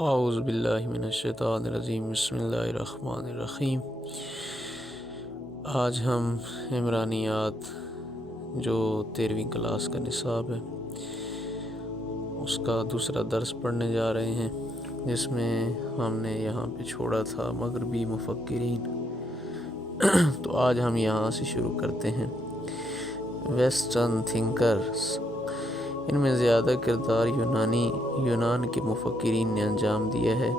اعوذ باللہ من الشیطان الرجیم، بسم اللہ الرحمن الرحیم۔ آج ہم عمرانیات جو 13ویں کلاس کا نصاب ہے اس کا دوسرا درس پڑھنے جا رہے ہیں، جس میں ہم نے یہاں پہ چھوڑا تھا مغربی مفکرین۔ تو آج ہم یہاں سے شروع کرتے ہیں۔ ویسٹرن تھنکرز، ان میں زیادہ کردار یونان کے مفکرین نے انجام دیا ہے۔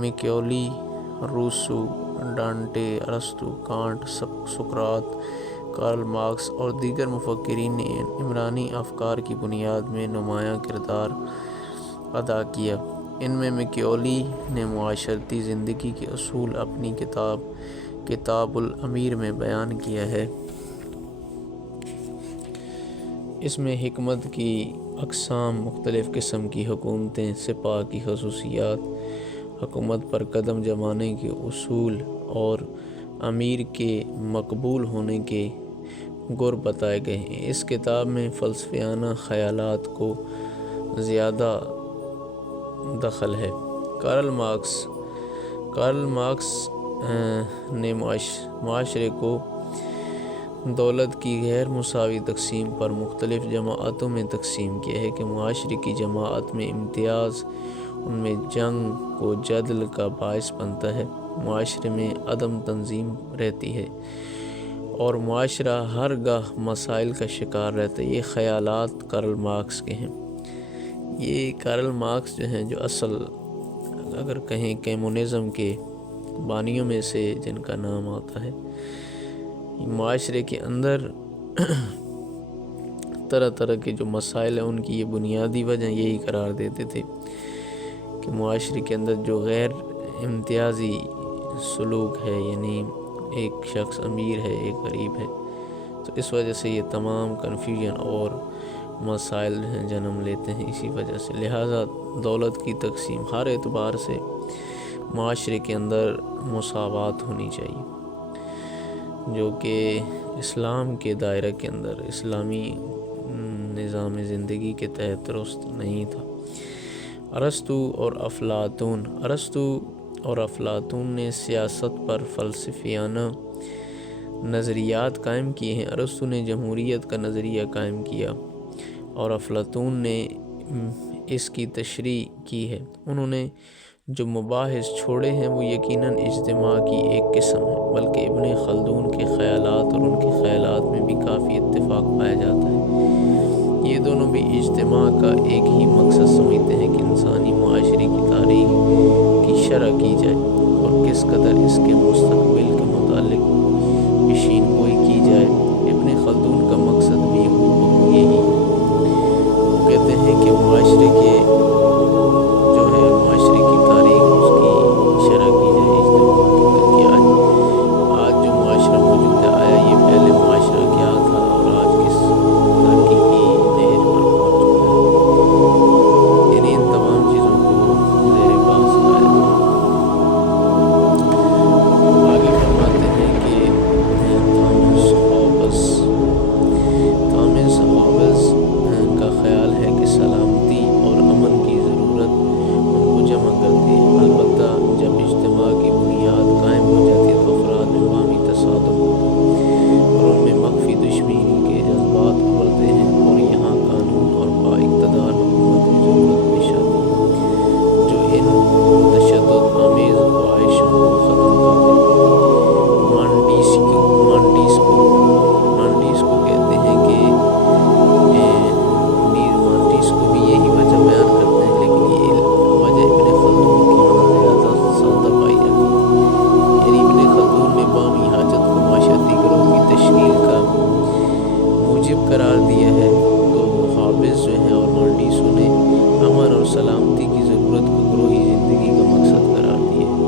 میکیاولی، روسو، ڈانٹے، ارسطو، کانٹ، سقراط، کارل مارکس اور دیگر مفکرین نے عمرانی افکار کی بنیاد میں نمایاں کردار ادا کیا۔ ان میں میکیاولی نے معاشرتی زندگی کے اصول اپنی کتاب الامیر میں بیان کیا ہے۔ اس میں حکمت کی اقسام، مختلف قسم کی حکومتیں، سپاہ کی خصوصیات، حکومت پر قدم جمانے کے اصول اور امیر کے مقبول ہونے کے گر بتائے گئے ہیں۔ اس کتاب میں فلسفیانہ خیالات کو زیادہ دخل ہے۔ کارل مارکس نے معاشرے کو دولت کی غیر مساوی تقسیم پر مختلف جماعتوں میں تقسیم کیا ہے کہ معاشرے کی جماعت میں امتیاز ان میں جنگ و جدل کا باعث بنتا ہے، معاشرے میں عدم تنظیم رہتی ہے اور معاشرہ ہر گاہ مسائل کا شکار رہتا ہے۔ یہ خیالات کارل مارکس کے ہیں۔ یہ کارل مارکس جو ہیں، جو اصل اگر کہیں کمیونزم کے بانیوں میں سے جن کا نام آتا ہے، معاشرے کے اندر طرح طرح کے جو مسائل ہیں ان کی یہ بنیادی وجہ یہی قرار دیتے تھے کہ معاشرے کے اندر جو غیر امتیازی سلوک ہے، یعنی ایک شخص امیر ہے، ایک غریب ہے، تو اس وجہ سے یہ تمام کنفیوژن اور مسائل جنم لیتے ہیں۔ اسی وجہ سے لہٰذا دولت کی تقسیم ہر اعتبار سے معاشرے کے اندر مساوات ہونی چاہیے، جو کہ اسلام کے دائرہ کے اندر، اسلامی نظام زندگی کے تحت درست نہیں تھا۔ ارسطو اور افلاطون نے سیاست پر فلسفیانہ نظریات قائم کیے ہیں۔ ارسطو نے جمہوریت کا نظریہ قائم کیا اور افلاطون نے اس کی تشریح کی ہے۔ انہوں نے جو مباحث چھوڑے ہیں وہ یقیناً اجتماع کی ایک قسم ہے، بلکہ ابن خلدون کے خیالات اور ان کے خیالات میں بھی کافی اتفاق پایا جاتا ہے۔ یہ دونوں بھی اجتماع کا ایک ہی مقصد سمجھتے ہیں کہ انسانی معاشرے کی تاریخ کی شرح کی جائے اور کس قدر اس کے مستقبل کے متعلق پیشین گوئی کی جائے۔ ابن خلدون کا مقصد بھی یہی ہے۔ وہ کہتے ہیں کہ معاشرے کی تاریخ اس کی شرح کی جائے اجتماع کے اندر کہ آج جو معاشرہ موجود ہے، آیا یہ پہلے معاشرہ کیا تھا اور آج کس ترقی کی نہج پر پہنچ چکا ہے، یعنی ان تمام چیزوں کو زیر بحث لایا جائے۔ آگے فرماتے ہیں کہ تھامس ہابز کا خیال ہے کہ سلامتی اور امن کی ضرورت ان کو جمع کرتی ہے۔ البتہ جب اجتماع کی بنیاد قائم ہو جاتی ہے تو افراد میں باہمی تصادم ہوتا ہے اور ان میں مخفی دشمنی کے جذبات ابھرتے ہیں، اور یہاں قانون اور بااقتدار حکومت کی ضرورت پیش آتی ہے جو ان تشدد آمیز خواہشوں کو ختم کر دے۔ مانٹیسکو کہتے ہیں کہ مانٹیسکو بھی یہی وجہ بیان کرتے ہیں، لیکن یہ وجہ ابن خلدون کی وہاں زیادہ سادہ پائی جاتی ہے۔ یعنی ابن خلدون نے باہمی حاجت کو معاشرتی گروہ کی تشکیل کا موجب قرار دیا ہے، تو ہابز جو ہیں اور مانٹیسکو نے امن اور سلامتی کی ضرورت کو گروہی زندگی کا مقصد قرار دیا ہے۔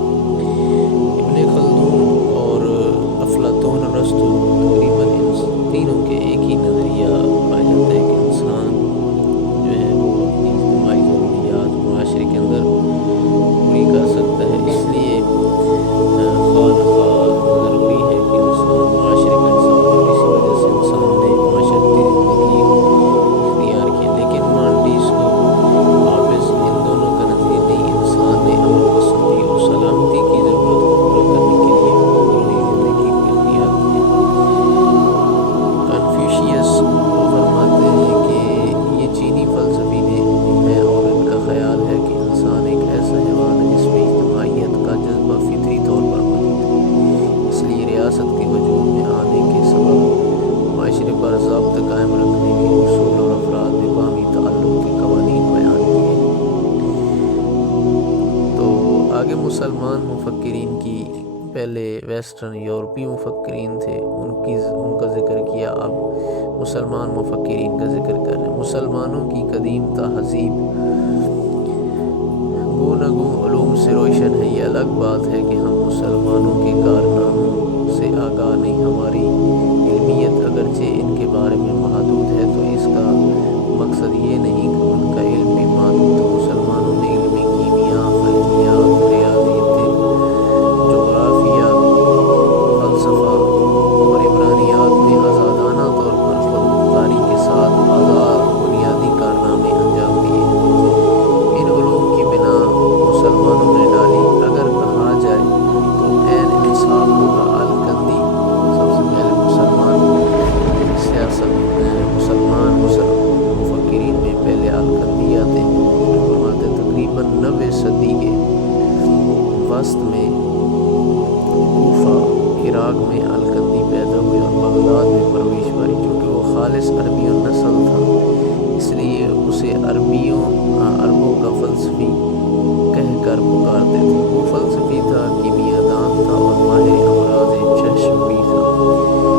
ابن خلدون اور افلاطون اور ارسطو تقریباً ان تینوں کے ایک ہی نظریہ پایا جاتا ہے کہ انسان جو ہے وہ اپنی اجتماعی ضروریات معاشرے کے اندر پوری کر سکتا ہے۔ اس لیے ضروری ہے کہ انسان معاشرے کا حصہ بنے، اور اسی وجہ سے انسان نے معاشرتی زندگی اختیار کی۔ لیکن مانٹیسکو، حافظ ان دونوں کا نظریہ نہیں ہے۔ پہلے ویسٹرن یورپی مفکرین تھے ان کا ذکر کیا، اب مسلمان مفکرین کا ذکر کر رہے ہیں۔ مسلمانوں کی قدیم تہذیب گوناگوں علوم سے روشن ہے۔ یہ الگ بات ہے کہ ہم مسلمانوں کے کارناموں سے آگاہ نہیں۔ ہماری علمیت اگرچہ ان کے بارے میں محدود ہے تو اس کا مقصد یہ نہیں کہ ان کا علم بھی محدود ہو۔ مسلمانوں نے علم کیمیا، فلکیات، ریاضیات، جغرافیہ، فلسفہ اور عبرانیات میں آزادانہ طور پر خود مختاری کے ساتھ بنیادی کارنامے انجام دیے ہیں۔ ان علوم کی بنا مسلمانوں نے ڈالی۔ اگر کہا جائے تو عین انصاف ہوگا، الکندی سب سے پہلے مسلمان مفکرین میں پہلے الکندی آتے ہیں۔ فرماتے تقریباً 90 صدی کے وسط میں کوفہ عراق میں الکندی پیدا ہوئے اور بغداد میں پرویش پائی۔ چونکہ وہ خالص عربی النسل تھا اس لیے اسے عربوں کا فلسفی کہہ کر پکارتے تھے۔ وہ فلسفی تھا، کیمیا دان تھا اور ماہر امراض چشم بھی تھا۔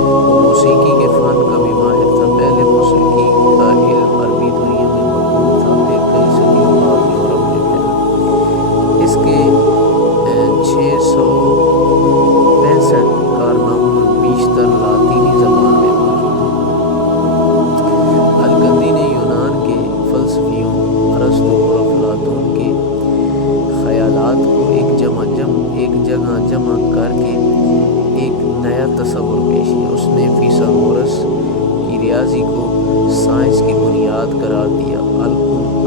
وہ موسیقی کے فن کا بھی ماہر تھا۔ پہلے موسیقی کا علم عربی دنیا میں مقبول تھا، پھر کئی صدیوں بعد یورپ میں پھیلا۔ اس کے 665 کارناموں میں بیشتر لاطینی زبان میں موجود ہیں۔ الکندی نے یونان کے فلسفیوں ارسطو اور افلاطون کے خیالات کو ایک جگہ جمع کر کے ایک نیا تصور پیش کیا۔ اس نے فیثاغورس کی ریاضی کو سائنس کی بنیاد قرار دیا۔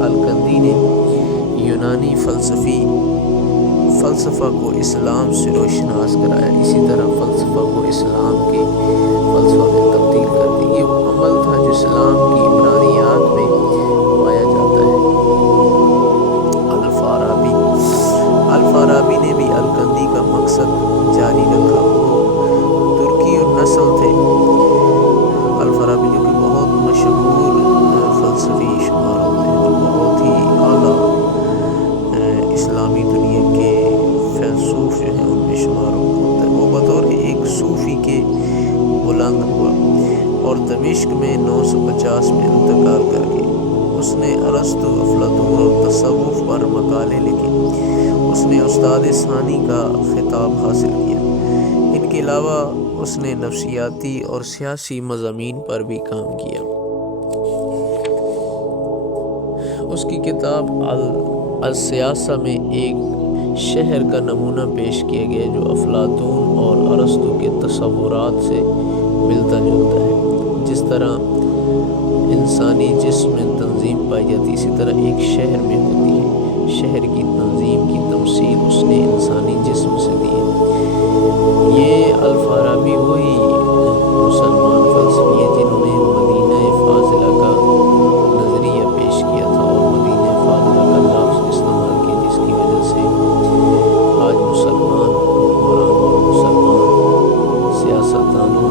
الکندی نے یونانی فلسفہ کو اسلام سے روشناس کرایا، اسی طرح فلسفہ کو اسلام کے فلسفہ میں تبدیل کر دیا۔ یہ وہ عمل تھا جو اسلام کی عبرانیات میں پایا جاتا ہے۔ الفارابی نے بھی الکندی کا مقصد جاری رکھا۔ وہ ترکی النسل تھے۔ الفارابی جو کہ بہت مشہور فلسفی شمار ہوتے ہیں اور بہت ہی اعلیٰ اسلامی دنیا کے فیلسوف جو ہیں ان میں شمار ہوتا ہے۔ وہ بطور ایک صوفی کے بلند ہوا اور دمشق میں 950 میں انتقال کر گئے۔ اس نے ارسطو، افلاطون اور تصوف پر مقالے لکھے۔ اس نے استاد ثانی کا خطاب حاصل کیا۔ ان کے علاوہ اس نے نفسیاتی اور سیاسی مضامین پر بھی کام کیا۔ اس کی کتاب السیاسہ میں ایک شہر کا نمونہ پیش کیا گیا جو افلاطون اور ارسطو کے تصورات سے ملتا جلتا ہے۔ جس طرح انسانی جسم میں تنظیم پائی جاتی اسی طرح ایک شہر میں ہوتی ہے۔ شہر کی تنظیم کی تمثیل اس نے انسانی جسم سے دی ہے۔ یہ الفارابی وہی مسلمان فلسفی ہیں جنہوں نے مدینہ فاضلہ کا نظریہ پیش کیا تھا اور مدینہ فاضلہ کا لفظ استعمال کیا، جس کی وجہ سے آج مسلمان حکمران اور مسلمان سیاستدانوں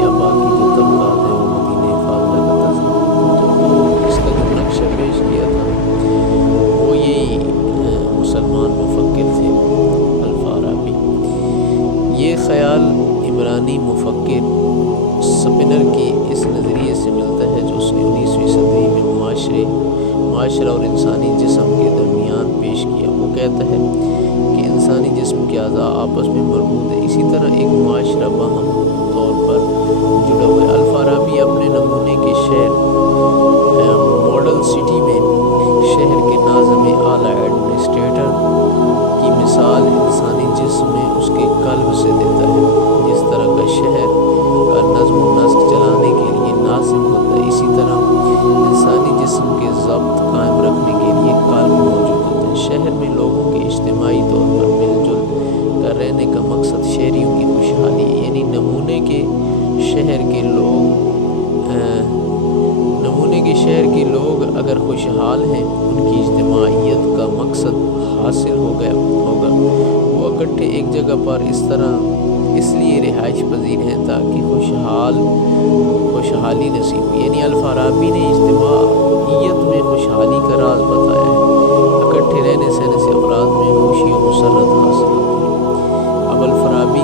یا باقی جو طبقات ہیں وہ مدینہ فاضلہ کا تذکرہ، تو اس کا جو نقشہ پیش کیا تھا وہ یہی مسلمان مفکر تھے الفارابی۔ یہ خیال عمرانی مفکر سپنر کے اس نظریے سے ملتا ہے جو اس نے 19ویں صدی میں معاشرہ اور انسانی جسم کے درمیان پیش کیا۔ وہ کہتا ہے کہ انسانی جسم کے اعضاء آپس میں مربوط ہیں، اسی طرح ایک معاشرہ باہم طور پر جڑا ہوا ہے۔ الفارابی اپنے نمونے کے شہر ماڈل سٹی میں شہر کے ناظم اعلیٰ ایڈمنسٹریٹر کی مثال انسانی جسم میں اس کے قلب سے دیتا ہے۔ جس طرح کا شہر کا نظم و نسق چلانے کے لیے ناظم ہوتا ہے، اسی طرح انسانی جسم کے ضبط قائم رکھنے کے لیے قلب موجود ہوتا ہے۔ شہر میں لوگوں کے اجتماعی طور پر مل جل کر رہنے کا مقصد شہریوں کی خوشحالی ہے، یعنی نمونے کے شہر کے لوگ اگر خوشحال ہیں ان کی اجتماعیت کا مقصد حاصل ہوگا۔ وہ اکٹھے ایک جگہ پر اس لیے رہائش پذیر ہیں تاکہ خوشحالی نصیب ہو، یعنی الفارابی نے اجتماعیت میں خوشحالی کا راز بتایا ہے۔ اکٹھے رہنے سے افراد میں خوشی و مسرت حاصل ہوتی ہے۔ اب الفارابی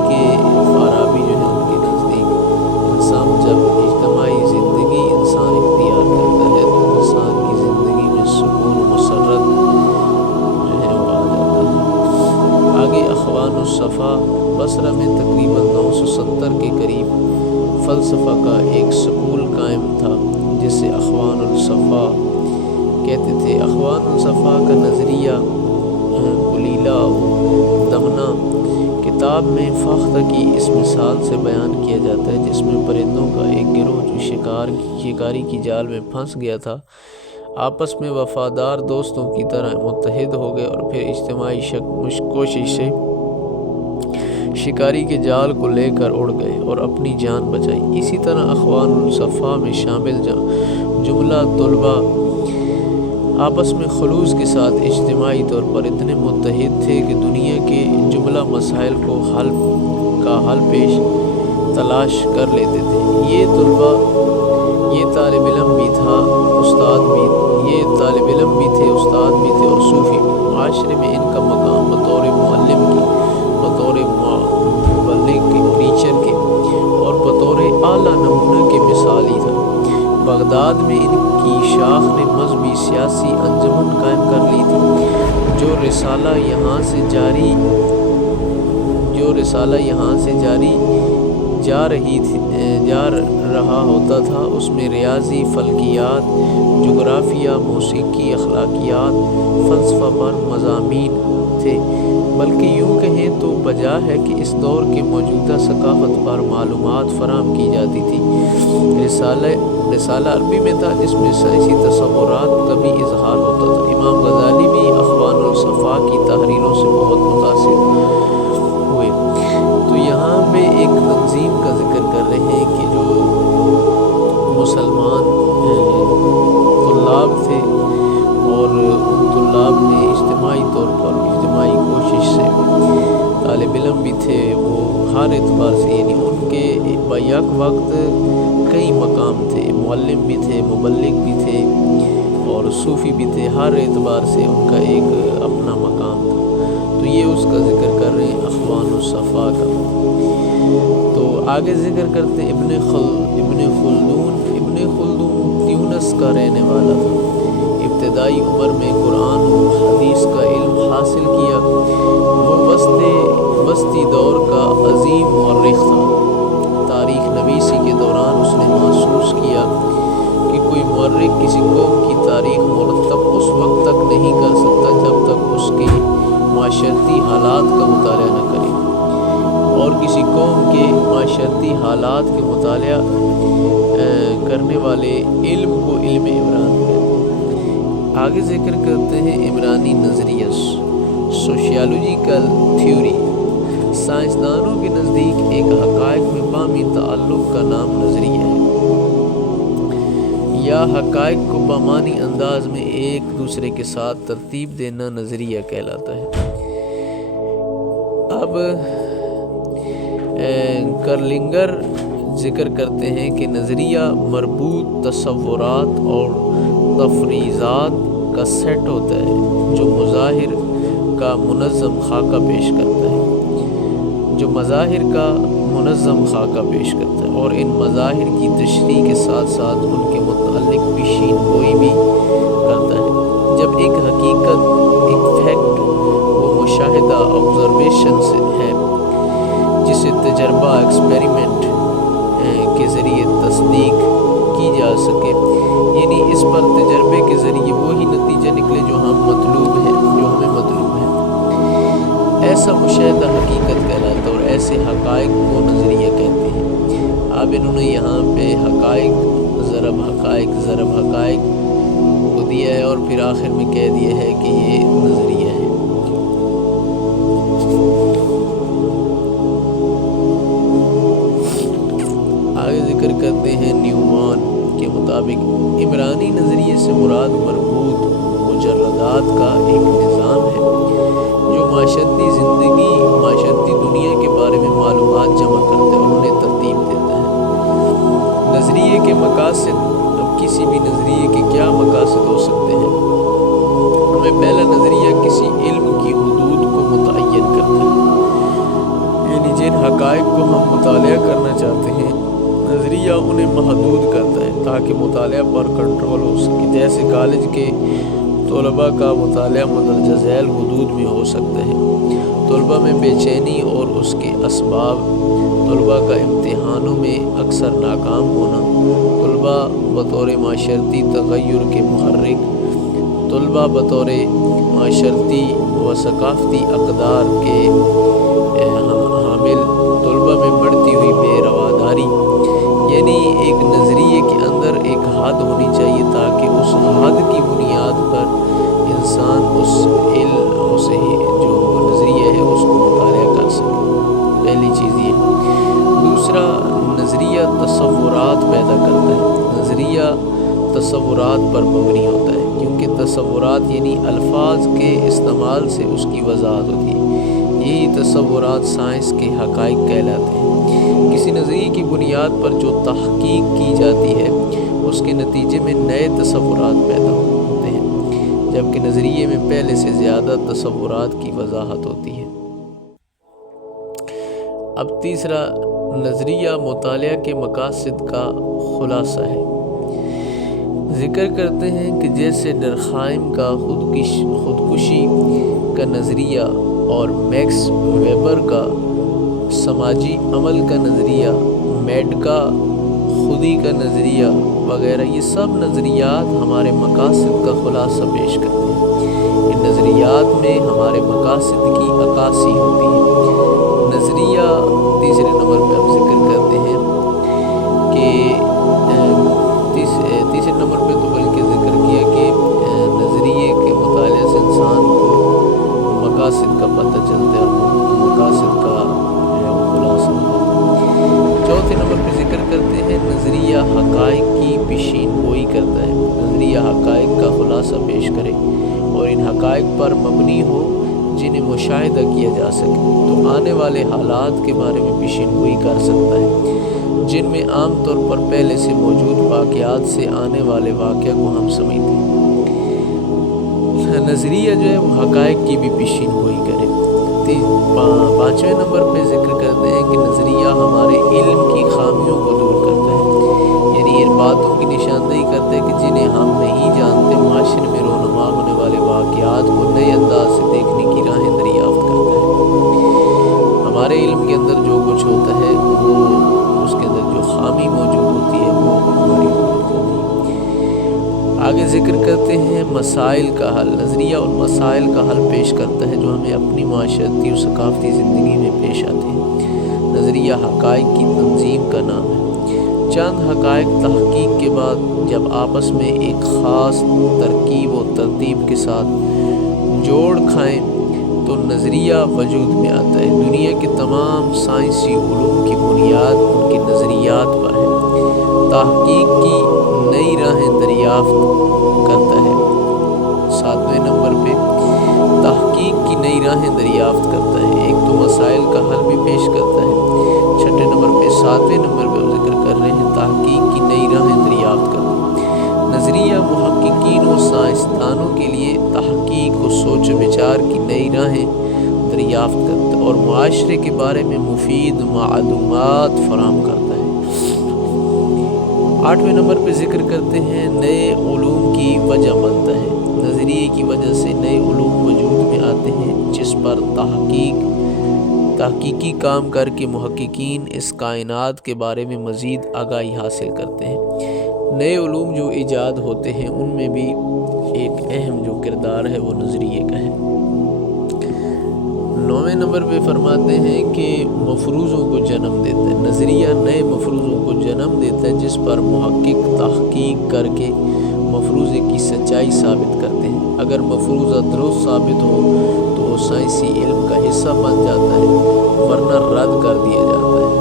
الصفا بصرہ میں تقریباً 970 کے قریب فلسفہ کا ایک سکول قائم تھا جسے اخوان الصفا کہتے تھے۔ اخوان الصفا کا نظریہ قلیلہ دمنہ کتاب میں فاختہ کی اس مثال سے بیان کیا جاتا ہے، جس میں پرندوں کا ایک گروہ جو شکاری کی جال میں پھنس گیا تھا آپس میں وفادار دوستوں کی طرح متحد ہو گئے اور پھر اجتماعی کوشش سے شکاری کے جال کو لے کر اڑ گئے اور اپنی جان بچائی۔ اسی طرح اخوان الصفا میں شامل جملہ طلبہ آپس میں خلوص کے ساتھ اجتماعی طور پر اتنے متحد تھے کہ دنیا کے جملہ مسائل کو حل پیش تلاش کر لیتے تھے۔ یہ طالب علم بھی تھے، استاد بھی تھے اور صوفی بھی۔ معاشرے میں ان کا مقام بطور معلم کی، بطور مبلغ کے، پریچر کے اور بطور اعلیٰ نمونہ کے مثالی تھا۔ بغداد میں ان کی شاخ نے مذہبی سیاسی انجمن قائم کر لی تھی۔ جو رسالہ یہاں سے جاری جا رہا ہوتا تھا اس میں ریاضی، فلکیات، جغرافیہ، موسیقی، اخلاقیات، فلسفہ پر مضامین تھے، بلکہ یوں کہیں تو بجا ہے کہ اس دور کے موجودہ ثقافت پر معلومات فراہم کی جاتی تھی۔ رسالہ عربی میں تھا جس میں سائنسی تصورات کا بھی اظہار ہوتا تھا۔ امام غزالی بھی اخوان الصفا کی تحریروں سے بہت متاثر ہوئے۔ تو یہاں پہ ایک تنظیم کا ذکر کر رہے ہیں کہ جو مسلمان طلاب تھے اور ان طلاب نے اجتماعی طور پر اجتماعی کوشش سے، طالب علم بھی تھے وہ ہر اعتبار سے، یعنی ان کے بیک وقت کئی مقام تھے، معلم بھی تھے، مبلغ بھی تھے اور صوفی بھی تھے، ہر اعتبار سے ان کا ایک اپنا مقام تھا۔ تو یہ اس کا ذکر کر رہے ہیں اخوان الصفا کا۔ تو آگے ذکر کرتے ہیں ابن خلدون تیونس کا رہنے والا تھا۔ ابتدائی عمر میں قرآن و حدیث کا علم حاصل کیا۔ وہ وسطی دور کا عظیم مورخ تھا۔ تاریخ نویسی کے دوران اس نے محسوس کیا کہ کوئی مورخ کسی قوم کی تاریخ مرتب اس وقت تک نہیں کر سکتا جب تک اس کے معاشرتی حالات کا مطالعہ نہ کرے، اور کسی قوم کے معاشرتی حالات کے مطالعہ کرنے والے علم کو علم عمران کہتے ہیں۔ آگے ذکر کرتے ہیں عمرانی نظریہ، سوشیالوجیکل تھیوری۔ سائنسدانوں کے نزدیک ایک حقائق میں باہمی تعلق کا نام نظریہ ہے، یا حقائق کو بامعنی انداز میں ایک دوسرے کے ساتھ ترتیب دینا نظریہ کہلاتا ہے۔ اب کرلنگر ذکر کرتے ہیں کہ نظریہ مربوط تصورات اور تفریضات کا سیٹ ہوتا ہے جو مظاہر کا منظم خاکہ پیش کرتا ہے، اور ان مظاہر کی تشریح کے ساتھ ساتھ ان کے متعلق پیشین گوئی بھی کرتا ہے۔ جب ایک حقیقت، ایک فیکٹ، وہ مشاہدہ آبزرویشن سے ہے جسے تجربہ ایکسپیریمنٹ کے ذریعے تصدیق کی جا سکے، یعنی اس پر تجربے کے ذریعے وہی نتیجہ نکلے جو ہمیں مطلوب ہے، ایسا مشاہدہ حقیقت کہلاتا ہے، اور ایسے حقائق کو نظریہ کہتے ہیں۔ اب انہوں نے یہاں پہ ضرب حقائق کو دیا ہے اور پھر آخر میں کہہ دیا ہے کہ یہ نظریہ ہے۔ آگے ذکر کرتے ہیں نیومان کے مطابق عمرانی نظریے سے مراد مربوط مجردات کا ایک نظام ہے جو معاشرتی دنیا کے بارے میں معلومات جمع کرتا ہے اور انہیں ترتیب دیتا ہے۔ نظریے کے مقاصد، اب کسی بھی نظریے کے کیا مقاصد ہو سکتے ہیں؟ ان میں پہلا نظریہ کسی علم کی حدود کو متعین کرتا ہے، یعنی جن حقائق کو ہم مطالعہ کرنا چاہتے ہیں نظریہ انہیں محدود کرتا ہے تاکہ مطالعہ پر کنٹرول ہو سکے۔ جیسے کالج کے طلباء کا مطالعہ مندرجہ ذیل حدود میں ہو سکتا ہے۔ طلباء میں بے چینی اور اس کے اسباب، طلباء کا امتحانوں میں اکثر ناکام ہونا، طلباء بطور معاشرتی تغیر کے محرک، طلباء بطور معاشرتی و ثقافتی اقدار کے حامل، طلباء میں بڑھتی ہوئی بے رواداری، یعنی ایک نظریے کے اندر ایک حد ہونی چاہیے تاکہ اس حد کی بنیاد پر انسان اس جو نظریہ ہے اس کو مطالعہ کر سکے۔ پہلی چیز یہ۔ دوسرا، نظریہ تصورات پیدا کرتا ہے۔ نظریہ تصورات پر مبنی ہوتا ہے، کیونکہ تصورات یعنی الفاظ کے استعمال سے اس کی وضاحت ہوتی ہے۔ یہی تصورات سائنس کے حقائق کہلاتے ہیں۔ کسی نظریے کی بنیاد پر جو تحقیق کی جاتی ہے اس کے نتیجے میں نئے تصورات پیدا ہوتے ہیں، جبکہ نظریے میں پہلے سے زیادہ تصورات کی وضاحت ہوتی ہے۔ اب تیسرا، نظریہ مطالعہ کے مقاصد کا خلاصہ ہے۔ ذکر کرتے ہیں کہ جیسے ڈرخائم کا خودکشی کا نظریہ اور میکس ویبر کا سماجی عمل کا نظریہ، میڈ کا خودی کا نظریہ وغیرہ، یہ سب نظریات ہمارے مقاصد کا خلاصہ پیش کرتے ہیں۔ ان نظریات میں ہمارے مقاصد کی عکاسی ہوتی ہے۔ نظریہ تیسرے نمبر پہ ہم ذکر کرتے ہیں کہ تیسرے نمبر پہ تو بلکہ ذکر کیا کہ نظریے کے مطالعے سے انسان کو مقاصد کا پتہ چلتا ہے اور مقاصد کا خلاصہ ہوتا ہے۔ چوتھے نمبر پہ ذکر کرتے ہیں نظریہ حقائق کی پیشین گوئی کرتا ہے۔ نظریہ حقائق کا خلاصہ پیش کرے اور ان حقائق پر مبنی ہو جنہیں مشاہدہ کیا جا سکے، تو آنے والے حالات کے بارے میں پیشین گوئی کر سکتا ہے جن میں عام طور پر پہلے سے موجود واقعات سے آنے والے واقعہ کو ہم سمجھتے ہیں۔ نظریہ جو ہے وہ حقائق کی بھی پیشین گوئی کرے۔ پانچویں نمبر پہ ذکر کرتے ہیں کہ نظریہ ہمارے علم کی خامیوں کو دور کرتا ہے، یعنی ان باتوں کی نشاندہی کرتا ہے کہ جنہیں ہم نہیں جانتے۔ معاشرے میں رونما ہونے والے واقعات کو نئے انداز سے دیکھنے کی راہیں دریافت کرتا ہے۔ ہمارے علم کے اندر جو کچھ ہوتا ہے وہ اس کے اندر جو خامی موجود ہوتی ہے وہ ہماری دور کرتی ہے۔ آگے ذکر کرتے ہیں مسائل کا حل۔ نظریہ اور مسائل کا حل پیش کرتا ہے جو ہمیں اپنی معاشرتی اور ثقافتی زندگی میں پیش آتے ہیں۔ نظریہ حقائق کی تنظیم کا نام ہے۔ چند حقائق تحقیق کے بعد جب آپس میں ایک خاص ترکیب و ترتیب کے ساتھ جوڑ کھائیں تو نظریہ وجود میں آتا ہے۔ دنیا کے تمام سائنسی علوم کی بنیاد ان کے نظریات پر ہے۔ تحقیق کی نئی راہیں دریافت کرتا ہے۔ ساتویں نمبر پہ تحقیق کی نئی راہیں دریافت کرتا ہے۔ ایک تو مسائل کا حل بھی پیش کرتا ہے۔ چھٹے نمبر پہ ساتویں نمبر پہ ذکر کر رہے ہیں تحقیق کی نئی راہیں دریافت کرتا ہے۔ نظریہ محققین و سائنسدانوں کے لیے تحقیق و سوچ و بچار کی نئی راہیں دریافت کرتا ہے اور معاشرے کے بارے میں مفید معلومات فراہم کرتا ہے۔ آٹھویں نمبر پہ ذکر کرتے ہیں نئے علوم کی وجہ بنتا ہے۔ نظریے کی وجہ سے نئے علوم وجود میں آتے ہیں جس پر تحقیقی کام کر کے محققین اس کائنات کے بارے میں مزید آگاہی حاصل کرتے ہیں۔ نئے علوم جو ایجاد ہوتے ہیں ان میں بھی ایک اہم جو کردار ہے وہ نظریے کا ہے۔ نویں نمبر پہ فرماتے ہیں کہ مفروضوں کو جنم دیتا ہے۔ نظریہ نئے مفروضوں کو جنم دیتا ہے جس پر محقق تحقیق کر کے مفروضے کی سچائی ثابت کرتے ہیں۔ اگر مفروضہ درست ثابت ہو تو وہ سائنسی علم کا حصہ بن جاتا ہے، ورنہ رد کر دیا جاتا ہے۔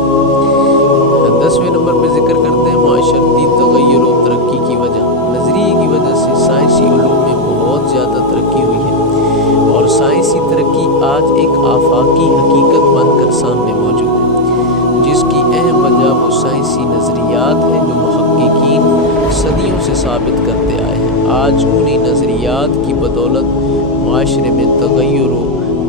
10ویں نمبر پہ ذکر کرتے ہیں معاشرتی تغیر و ترقی کی وجہ۔ نظریے کی وجہ سے سائنسی علوم میں بہت زیادہ ترقی ہوئی ہے اور سائنسی ترقی آج ایک آفاقی حقیقت بن کر سامنے موجود ہے، جس کی اہم وجہ وہ سائنسی نظریات ہیں جو محققین صدیوں سے ثابت کرتے آئے ہیں۔ آج انہی نظریات کی بدولت معاشرے میں تغیر و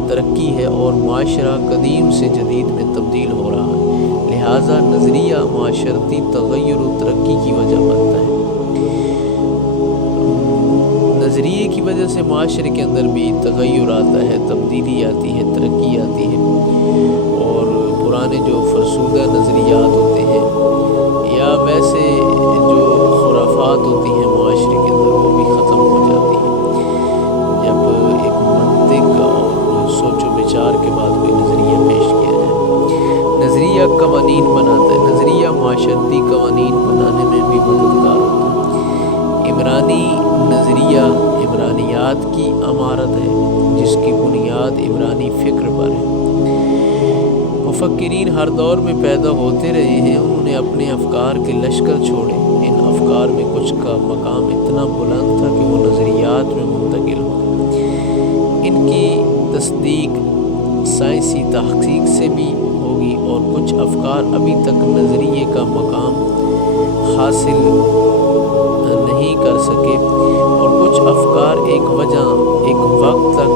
ترقی ہے اور معاشرہ قدیم سے جدید میں تبدیل ہو رہا ہے۔ لہٰذا نظریہ معاشرتی تغیر و ترقی کی وجہ بنتا ہے۔ نظریے کی وجہ سے معاشرے کے اندر بھی تغیر آتا ہے، تبدیلی آتی ہے، ترقی آتی ہے، اور پرانے جو فرسودہ نظریات ہوتے ہیں یا ویسے جو خرافات ہوتی ہیں معاشرے کے اندر، وہ بھی ختم ہو جاتی ہیں جب ایک منطق اور سوچ و بچار کے بعد کوئی نظریہ پیش کیا جائے۔ نظریہ قوانین بناتا ہے، نظریہ معاشرتی قوانین بنانے میں بھی مددگار ہوتا ہے۔ عمرانی نظریہ عمرانیات کی عمارت ہے، جس کی بنیاد عمرانی فکر پر ہے۔ مفکرین ہر دور میں پیدا ہوتے رہے ہیں، انہوں نے اپنے افکار کے لشکر چھوڑے۔ ان افکار میں کچھ کا مقام اتنا بلند تھا کہ وہ نظریات میں منتقل ہو گئے۔ ان کی تصدیق سائنسی تحقیق سے بھی ہوگی، اور کچھ افکار ابھی تک نظریے کا مقام حاصل نہیں کر سکے، اور کچھ افکار ایک وقت تک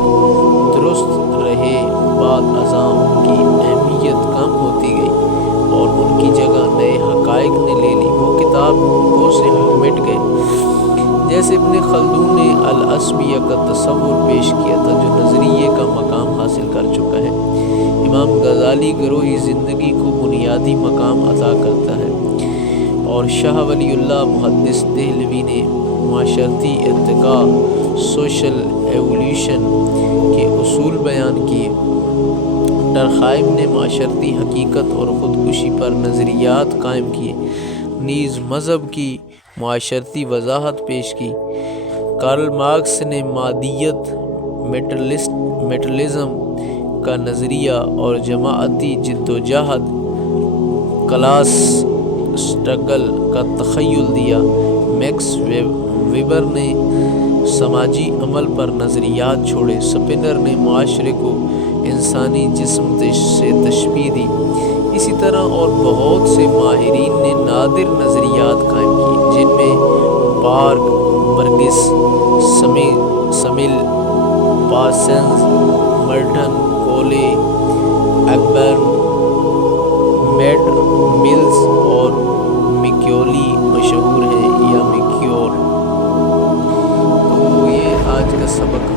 درست رہے، بعد ازاں ان کی اہمیت کم ہوتی گئی اور ان کی جگہ نئے حقائق نے لے لی، وہ کتابوں سے مٹ گئے۔ جیسے ابن خلدون نے الاسمیہ کا تصور پیش کیا تھا، جو نظریے کا مقام حاصل کر چکا ہے۔ امام غزالی گروہی زندگی کو بنیادی مقام عطا کرتا ہے، اور شاہ ولی اللہ محدث دہلوی نے معاشرتی ارتقاء سوشل ایولیوشن کے اصول بیان کیے۔ ڈرخائم نے معاشرتی حقیقت اور خودکشی پر نظریات قائم کیے، نیز مذہب کی معاشرتی وضاحت پیش کی۔ کارل مارکس نے مادیت، میٹرلزم کا نظریہ اور جماعتی جدوجہد، کلاس سٹرگل کا تخیل دیا۔ میکس ویبر نے سماجی عمل پر نظریات چھوڑے۔ سپنر نے معاشرے کو انسانی جسم سے تشبیہ دی۔ اسی طرح اور بہت سے ماہرین نے نادر نظریات قائم کی، جن میں بارک، برگس، سمیل، پارسنز، مرٹن، کولے، ایکبرن، میڈ ملز اور میکیولی مشہور ہیں یا میکیول۔ تو یہ آج کا سبق